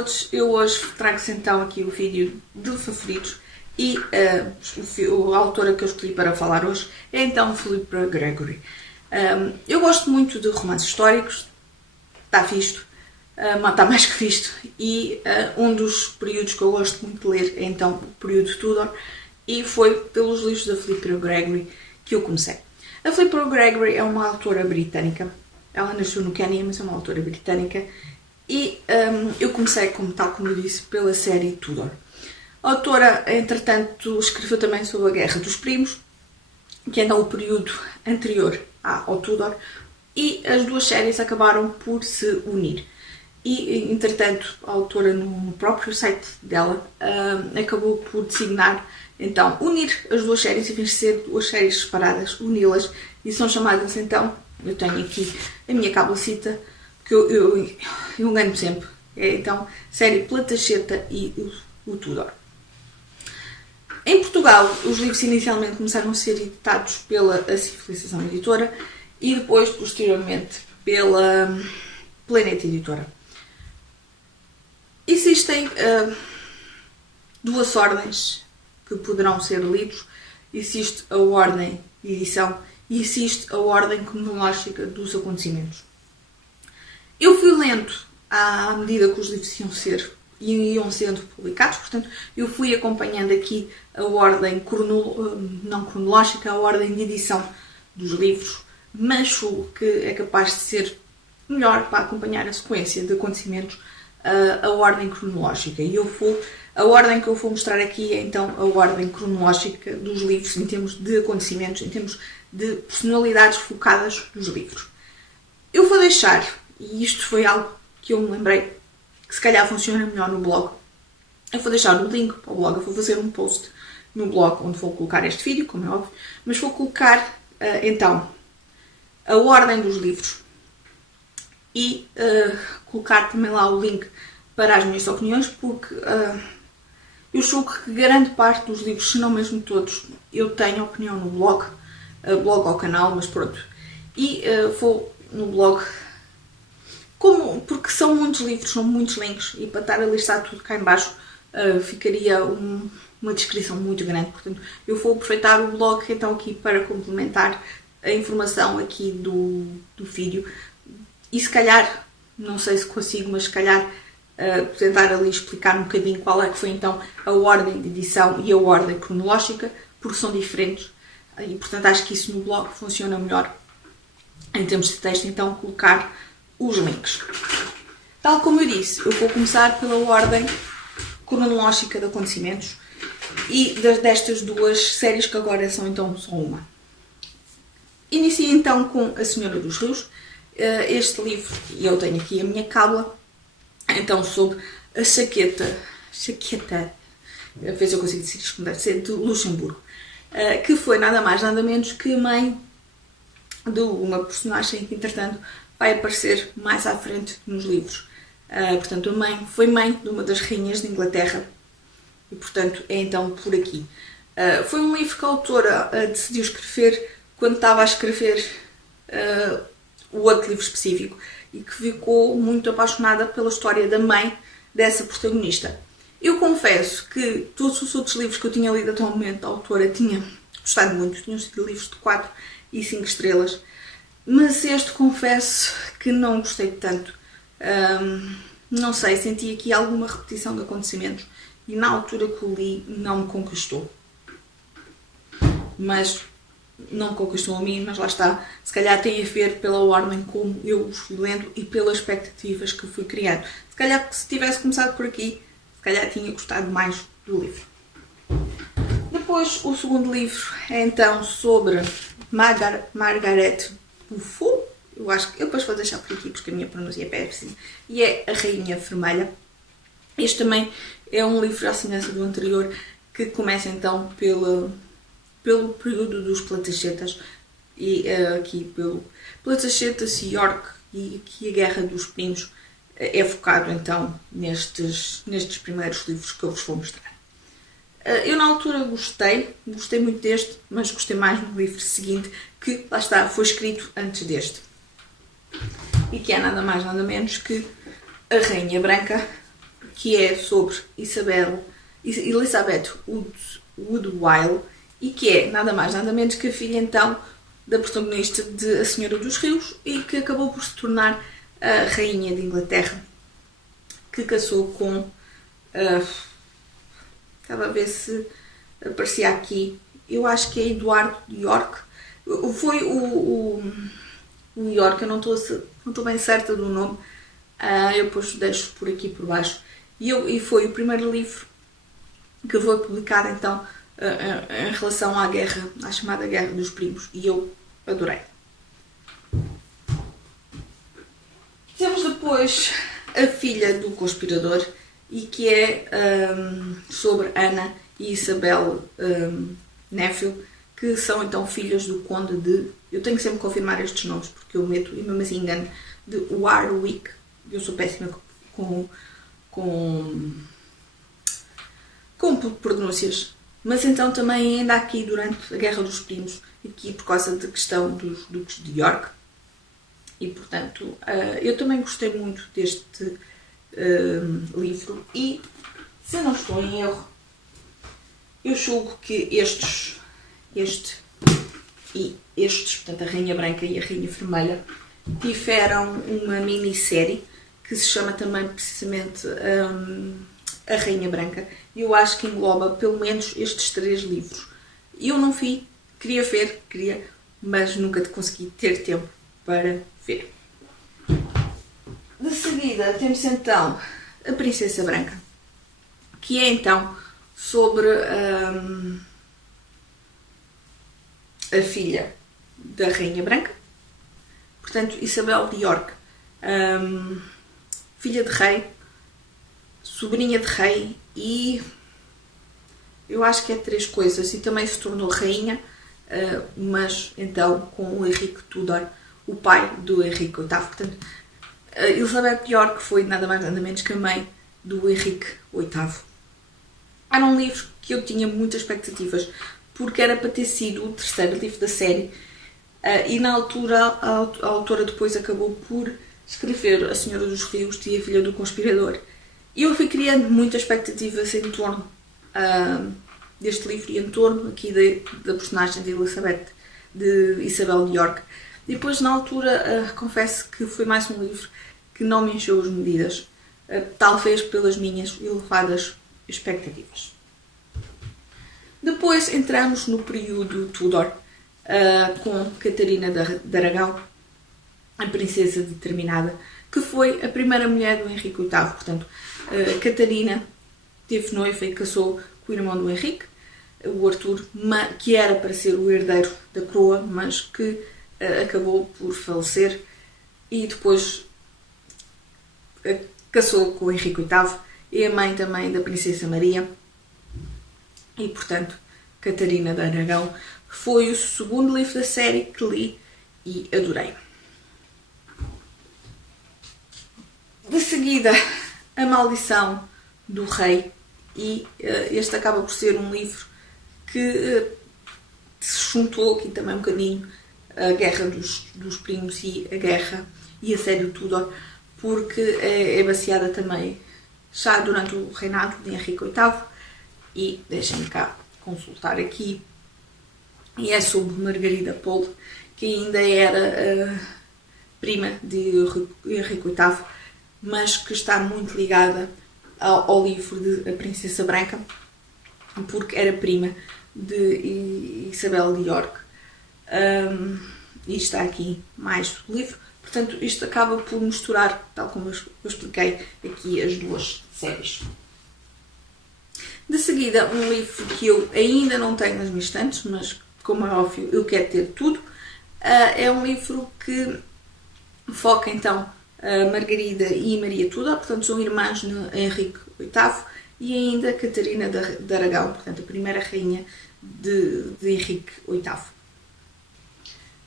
todos, eu hoje trago-vos então aqui o vídeo de favoritos e a autora que eu escolhi para falar hoje é então Philippa Gregory. Eu gosto muito de romances históricos, está visto, está mais que visto, e um dos períodos que eu gosto muito de ler é então o período Tudor, e foi pelos livros da Philippa Gregory que eu comecei. A Philippa Gregory é uma autora britânica, ela nasceu no Quênia, mas é uma autora britânica, e eu comecei, tal como eu disse, pela série Tudor. A autora, entretanto, escreveu também sobre a Guerra dos Primos, que é então o período anterior ao Tudor, e as duas séries acabaram por se unir. E, entretanto, a autora, no próprio site dela, acabou por designar, então, unir as duas séries, em vez de ser duas séries separadas, uni-las, e são chamadas, então, eu tenho aqui a minha cablecita, que eu engano sempre, é então série Platacheta e o Tudor. Em Portugal, os livros inicialmente começaram a ser editados pela A Civilização Editora e depois, posteriormente, pela Planeta Editora. Existem duas ordens que poderão ser lidos. Existe a ordem de edição e existe a ordem cronológica dos acontecimentos. Eu fui lendo à medida que os livros iam sendo publicados, portanto, eu fui acompanhando aqui a ordem não cronológica, a ordem de edição dos livros, mas julgo que é capaz de ser melhor para acompanhar a sequência de acontecimentos a ordem cronológica. E a ordem que eu vou mostrar aqui é então a ordem cronológica dos livros em termos de acontecimentos, em termos de personalidades focadas dos livros. Eu vou deixar, e isto foi algo que eu me lembrei, que se calhar funciona melhor no blog. Eu vou deixar o link para o blog, eu vou fazer um post no blog onde vou colocar este vídeo, como é óbvio, mas vou colocar então a ordem dos livros e colocar também lá o link para as minhas opiniões, porque eu julgo que grande parte dos livros, se não mesmo todos, eu tenho opinião no blog ao canal, mas pronto. E vou no blog, porque são muitos livros, são muitos links, e para estar a listar tudo cá em baixo ficaria uma descrição muito grande. Portanto, eu vou aproveitar o blog então aqui para complementar a informação aqui do vídeo. E se calhar, não sei se consigo, mas se calhar tentar ali explicar um bocadinho qual é que foi então a ordem de edição e a ordem cronológica, porque são diferentes. E portanto acho que isso no blog funciona melhor em termos de texto, então colocar os links. Tal como eu disse, eu vou começar pela ordem cronológica de acontecimentos e destas duas séries que agora são então só uma. Inicio então com A Senhora dos Rios. Este livro, e eu tenho aqui a minha cábula, então sobre a Chaqueta, a ver se eu consigo dizer isto como deve ser, de Luxemburgo, que foi nada mais nada menos que mãe de uma personagem que entretanto vai aparecer mais à frente nos livros. Portanto, a mãe foi mãe de uma das rainhas de Inglaterra e, portanto, é então por aqui. Foi um livro que a autora decidiu escrever quando estava a escrever o outro livro específico e que ficou muito apaixonada pela história da mãe dessa protagonista. Eu confesso que todos os outros livros que eu tinha lido até o momento, a autora tinha gostado muito, tinham sido livros de 4 e 5 estrelas, mas este confesso que não gostei tanto. Não sei, senti aqui alguma repetição de acontecimentos e na altura que o li não me conquistou. Mas não me conquistou a mim, mas lá está. Se calhar tem a ver pela ordem como eu os fui lendo e pelas expectativas que fui criando. Se calhar se tivesse começado por aqui, se calhar tinha gostado mais do livro. Depois o segundo livro é então sobre Margaret Beaufort. Eu acho que eu depois vou deixar por aqui porque a minha pronúncia é péssima. E é A Rainha Vermelha. Este também é um livro à semelhança do anterior que começa então pelo período dos Platachetas e aqui pelo Platachetas e York e aqui a Guerra dos Primos é focado então nestes primeiros livros que eu vos vou mostrar. Eu na altura gostei muito deste, mas gostei mais do livro seguinte que, lá está, foi escrito antes deste. E que é nada mais nada menos que A Rainha Branca, que é sobre Elizabeth Woodville, e que é nada mais nada menos que a filha então da protagonista de A Senhora dos Rios, e que acabou por se tornar a rainha de Inglaterra, que casou com... estava a ver se aparecia aqui, eu acho que é Eduardo de York. Foi o York, eu não estou bem certa do nome, eu depois deixo por aqui por baixo. E foi o primeiro livro que foi publicado então em relação à guerra, à chamada Guerra dos Primos, e eu adorei. Temos depois A Filha do Conspirador, e que é sobre Ana e Isabel Neville, que são então filhas do conde de... Eu tenho que sempre confirmar estes nomes, porque eu meto e mesmo assim engano, de Warwick. Eu sou péssima com pronúncias. Mas então também ainda aqui durante a Guerra dos Primos, aqui por causa da questão dos duques de York. E portanto, eu também gostei muito deste livro, e se não estou em erro, eu julgo que este e estes, portanto a Rainha Branca e a Rainha Vermelha, tiveram uma minissérie que se chama também precisamente a Rainha Branca, e eu acho que engloba pelo menos estes 3 livros. Eu não vi, queria ver, mas nunca consegui ter tempo para ver. De seguida temos então a Princesa Branca, que é então sobre a filha da Rainha Branca, portanto Isabel de York, filha de rei, sobrinha de rei, e eu acho que é 3 coisas, e também se tornou rainha, mas então com o Henrique Tudor, o pai do Henrique VIII. Portanto, Elizabeth de York foi nada mais nada menos que a mãe do Henrique VIII. Era um livro que eu tinha muitas expectativas, porque era para ter sido o 3º livro da série, e na altura a autora depois acabou por escrever A Senhora dos Rios e A Filha do Conspirador. E eu fui criando muitas expectativas em torno deste livro e em torno aqui da personagem de Elizabeth, de Isabel de York. Depois, na altura, confesso que foi mais um livro que não me encheu as medidas, talvez pelas minhas elevadas expectativas. Depois entramos no período Tudor, com Catarina de Aragão, a princesa determinada, que foi a primeira mulher do Henrique VIII. Portanto, Catarina teve noiva e casou com o irmão do Henrique, o Arthur, que era para ser o herdeiro da coroa, mas que acabou por falecer, e depois casou com o Henrique VIII, e a mãe também da Princesa Maria. E portanto, Catarina de Aragão foi o 2º livro da série que li e adorei. De seguida, A Maldição do Rei, e este acaba por ser um livro que se juntou aqui também um bocadinho a Guerra dos Primos e a Guerra e a série Tudor, porque é baseada também já durante o reinado de Henrique VIII, e deixem-me cá consultar aqui, e é sobre Margarida Polo, que ainda era prima de Henrique VIII, mas que está muito ligada ao livro de A Princesa Branca, porque era prima de Isabel de York. E está aqui mais do livro. Portanto, isto acaba por misturar, tal como eu expliquei aqui, as 2 séries. De seguida, um livro que eu ainda não tenho nas minhas estantes, mas como é óbvio, eu quero ter tudo. É um livro que foca então Margarida e Maria Tudor, portanto são irmãs de Henrique VIII, e ainda Catarina de Aragão, portanto a primeira rainha de Henrique VIII.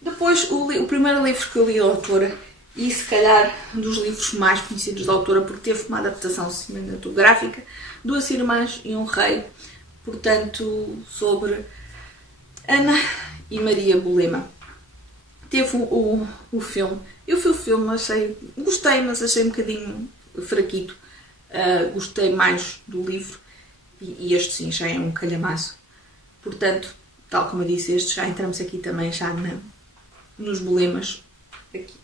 Depois, o primeiro livro que eu li da autora, e se calhar um dos livros mais conhecidos da autora, porque teve uma adaptação cinematográfica, 2 Irmãs e um Rei, portanto sobre Ana e Maria Bolena. Teve o filme. Eu vi o filme, gostei, mas achei um bocadinho fraquito. gostei mais do livro e este sim já é um calhamaço. Portanto, tal como eu disse, este já entramos aqui também já nos bolemas. Aqui.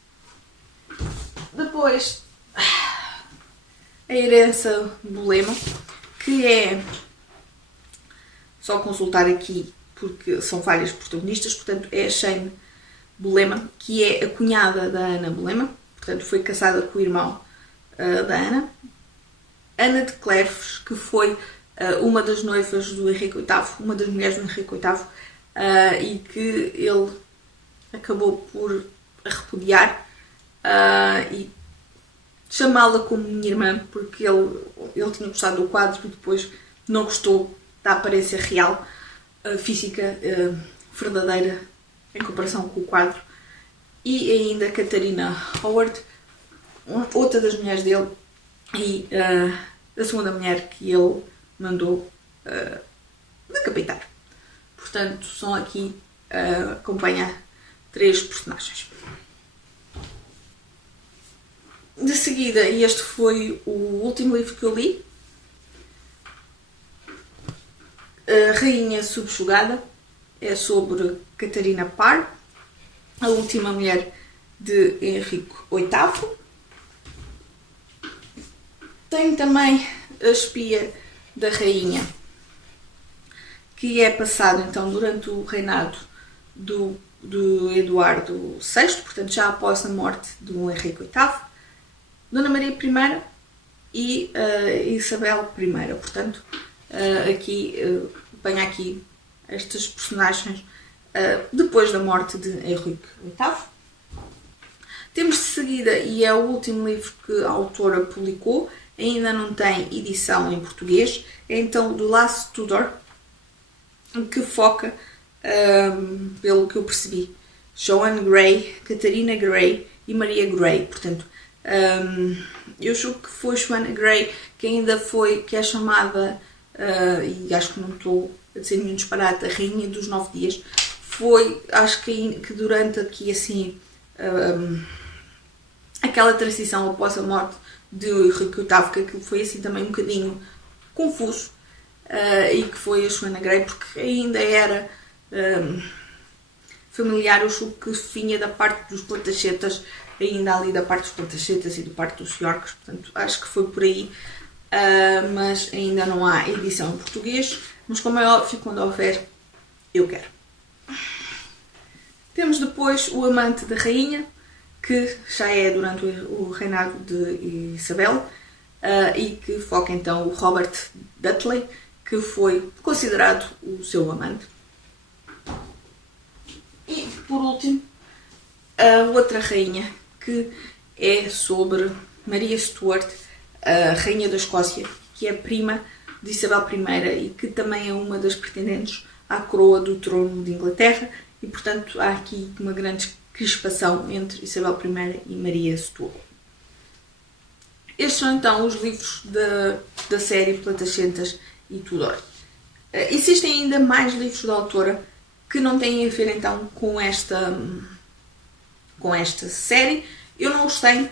Depois, a herança bolema, que é só consultar aqui porque são várias protagonistas, portanto é a Shane Bolema, que é a cunhada da Ana Bolema, portanto foi casada com o irmão da Ana. Ana de Clerves, que foi uma das noivas do Henrique VIII, uma das mulheres do Henrique VIII, e que ele acabou por a repudiar e chamá-la como minha irmã, porque ele tinha gostado do quadro e depois não gostou da aparência real, física, verdadeira, em comparação com o quadro. E ainda Catarina Howard, outra das mulheres dele, e a segunda mulher que ele mandou decapitar. Portanto, são aqui, acompanha 3 personagens. De seguida, e este foi o último livro que eu li, A Rainha Subjugada, é sobre Catarina Parr, a última mulher de Henrique VIII. Tem também A Espia da Rainha, que é passado então durante o reinado do Eduardo VI, portanto já após a morte do Henrique VIII, Dona Maria I e Isabel I. Portanto, aqui apanha aqui estas personagens depois da morte de Henrique VIII. Temos de seguida, e é o último livro que a autora publicou, ainda não tem edição em português, é então do Lasse Tudor, que foca, pelo que eu percebi, Joanne Grey, Catarina Grey e Maria Grey. Portanto, eu julgo que foi Joanne Grey que ainda foi, que é chamada, e acho que não estou a dizer nenhum disparate, a Rainha dos 9 Dias. Foi, acho que durante aqui assim, aquela transição após a morte de Henrique VIII, que aquilo foi assim também um bocadinho confuso, e que foi a Joanna Grey, porque ainda era familiar, eu julgo que vinha da parte dos Plantagetas, ainda ali da parte dos Plantagetas e da parte dos Yorks, portanto acho que foi por aí, mas ainda não há edição em português, mas como é óbvio, quando houver, eu quero. Temos depois O Amante da Rainha, que já é durante o reinado de Isabel, e que foca então o Robert Dudley, que foi considerado o seu amante. E por último, a outra rainha, que é sobre Maria Stuart, a rainha da Escócia, que é prima de Isabel I e que também é uma das pretendentes à coroa do trono de Inglaterra, e portanto há aqui uma grande crispação entre Isabel I e Maria Stuart. Estes são então os livros da série Plantagenetas e Tudor. Existem ainda mais livros da autora que não têm a ver então com esta série. Eu não os tenho.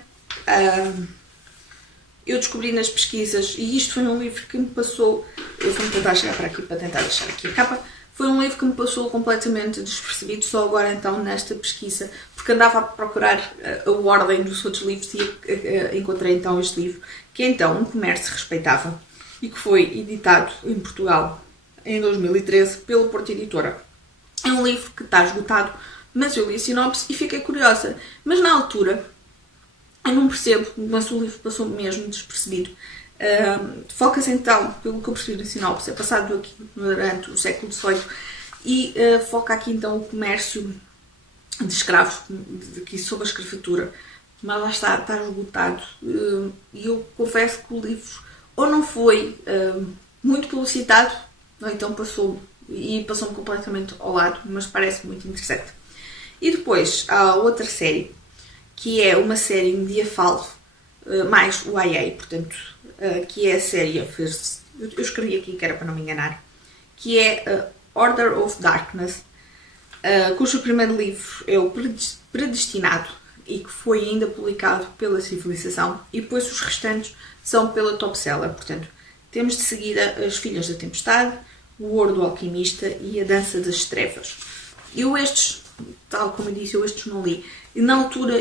Eu descobri nas pesquisas, e isto foi um livro que me passou, eu vou tentar chegar para aqui para tentar deixar aqui a capa, foi um livro que me passou completamente despercebido, só agora então nesta pesquisa, porque andava a procurar a ordem dos outros livros e encontrei então este livro, que é então Um Comércio Respeitável, e que foi editado em Portugal em 2013 pela Porta Editora. É um livro que está esgotado, mas eu li a sinopse e fiquei curiosa, mas na altura eu não percebo, mas o livro passou mesmo despercebido. Foca-se então, pelo que eu percebi da sinopse, é passado aqui durante o século XVIII e foca aqui então o comércio de escravos, aqui sob a escravatura, mas lá está esgotado. E eu confesso que o livro ou não foi muito publicitado, ou então passou-me completamente ao lado, mas parece muito interessante. E depois há outra série, que é uma série medieval, mais o YA, portanto, que é a série, eu escrevi aqui que era para não me enganar, que é Order of Darkness, cujo primeiro livro é o Predestinado, e que foi ainda publicado pela Civilização, e depois os restantes são pela Top Seller. Portanto, temos de seguida As Filhas da Tempestade, O Ouro do Alquimista e A Dança das Trevas. Eu estes, tal como eu disse, eu estes não li. E na altura,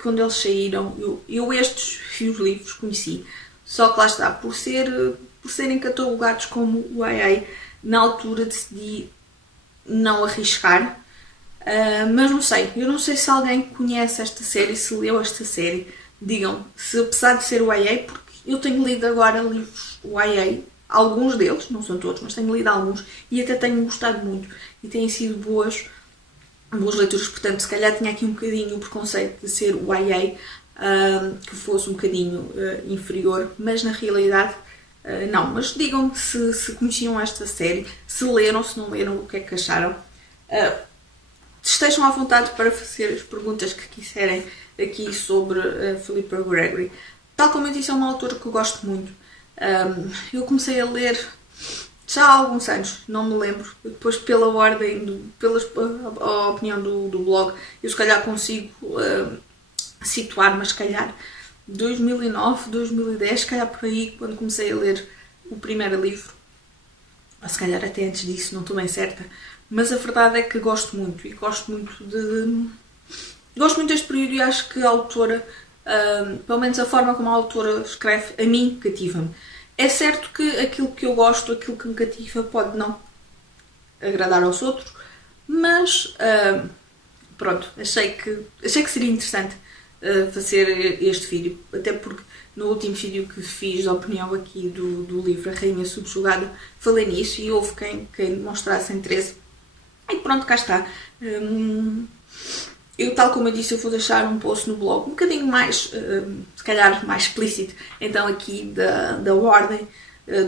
quando eles saíram, eu estes livros conheci. Só que lá está, por serem catalogados como YA, na altura decidi não arriscar. Mas não sei, eu não sei se alguém conhece esta série, se leu esta série. Digam se apesar de ser YA, porque eu tenho lido agora livros YA, alguns deles, não são todos, mas tenho lido alguns e até tenho gostado muito e têm sido boas leituras. Portanto, se calhar tinha aqui um bocadinho o preconceito de ser YA, que fosse um bocadinho inferior, mas na realidade não. Mas digam-me se conheciam esta série, se leram, se não leram, o que é que acharam. Estejam à vontade para fazer as perguntas que quiserem aqui sobre Philippa Gregory. Tal como eu disse, é uma autora que eu gosto muito. Eu comecei a ler já há alguns anos, não me lembro. Depois, pela ordem, a opinião do blog, eu se calhar consigo situar, mas se calhar 2009, 2010, se calhar por aí, quando comecei a ler o primeiro livro. Ou se calhar até antes disso, não estou bem certa. Mas a verdade é que gosto muito, e gosto muito deste período, e acho que a autora, pelo menos a forma como a autora escreve, a mim cativa-me. É certo que aquilo que eu gosto, aquilo que me cativa, pode não agradar aos outros, mas pronto, achei que seria interessante fazer este vídeo, até porque no último vídeo que fiz da opinião aqui do livro A Rainha Subjugada, falei nisso e houve quem demonstrasse interesse. E pronto, cá está. Eu, tal como eu disse, eu vou deixar um post no blog um bocadinho mais, se calhar mais explícito, então aqui da ordem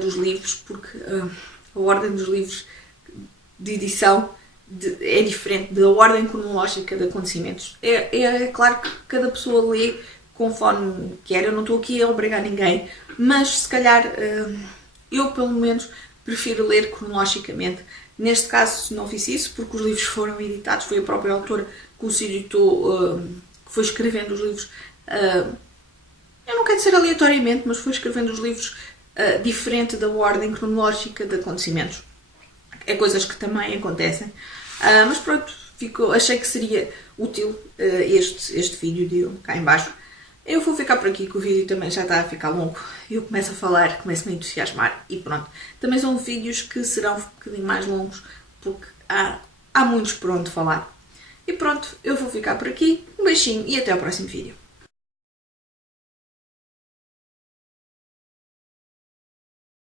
dos livros, porque a ordem dos livros de edição é diferente da ordem cronológica de acontecimentos. É claro que cada pessoa lê conforme quer, eu não estou aqui a obrigar ninguém, mas se calhar eu pelo menos prefiro ler cronologicamente. Neste caso não fiz isso, porque os livros foram editados, foi a própria autora que os editou, que foi escrevendo os livros, eu não quero dizer aleatoriamente, mas foi escrevendo os livros diferente da ordem cronológica de acontecimentos. É coisas que também acontecem. Mas pronto, achei que seria útil este vídeo de cá em baixo. Eu vou ficar por aqui, que o vídeo também já está a ficar longo. Eu começo a falar, começo a me entusiasmar e pronto. Também são vídeos que serão um bocadinho mais longos, porque há muitos por onde falar. E pronto, eu vou ficar por aqui. Um beijinho e até ao próximo vídeo.